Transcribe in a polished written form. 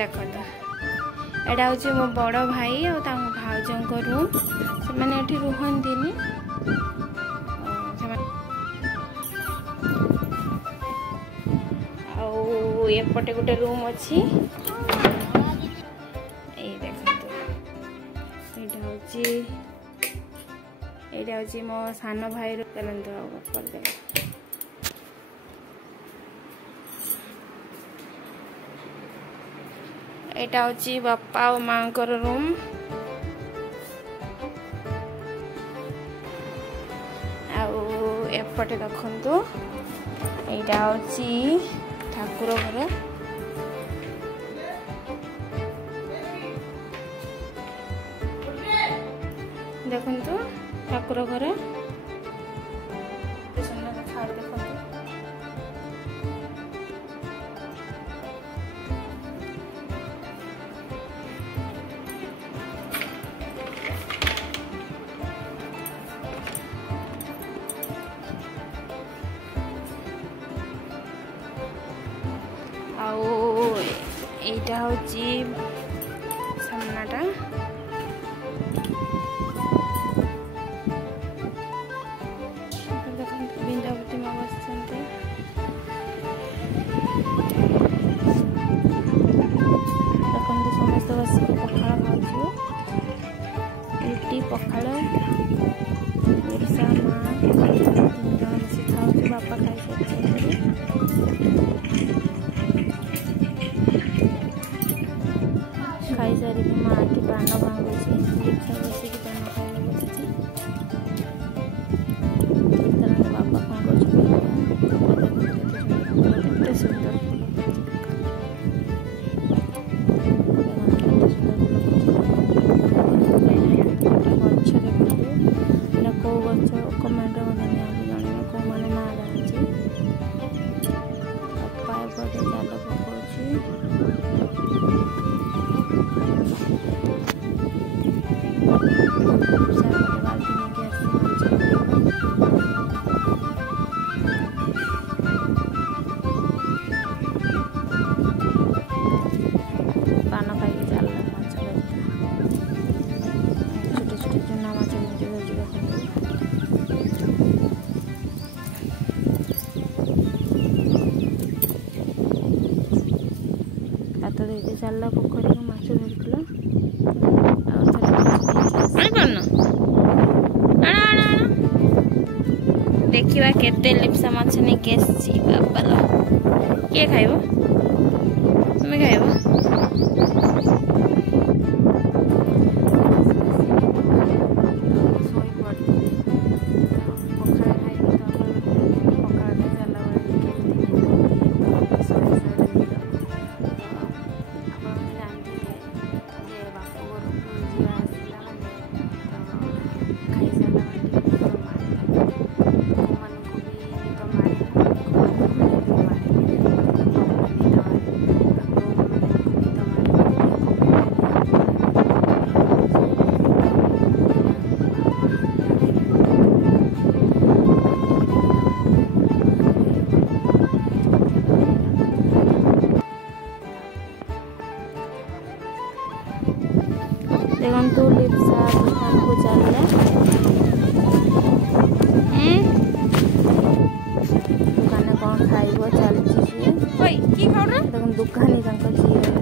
देखो एटा हूँ मो बड़ भाई और भाउजों रूम से मैंने रुहंती एपटे गोटे रूम अच्छी देखो ये मो सान भाई चलते एटा हूँ बापा और माँ रूम एपटे देखु यहाँ हूँ ठाकुर घर देखु ठाकुर घर এইটা হচ্ছে সামনাটা দেখুন বৃন্দাবতী মা বসছেন দেখুন সমস্ত বসিকি পখাଳ খাଉଛୁ ରୁଟି ପଖାଳ ବର୍ଷା ମା ମିଶି ଖାଉଛୁ ବାପା ଖାଇସାରିଛନ୍ତି खाई सारी माँ की पान भांगुची दीक्षा बसिक पान खाई बसी बापा कौन कर सुंदर गच देखो कौ गच कमेंट जाने कौ मैंने ना जानी बापा एपटे जाल पकाउची पान खाई चल माछ छोटे छोटे चुना माछ हाथ देती चलला पोखरी को माछ धरला देखिए केते लिप्सा माछ नहीं केसी बाबा किए खाइबो तुम खाइबो देखो लिप्सा दुकान को चलला दुकान कौन खाइबो चलछि देखो दुकानी जी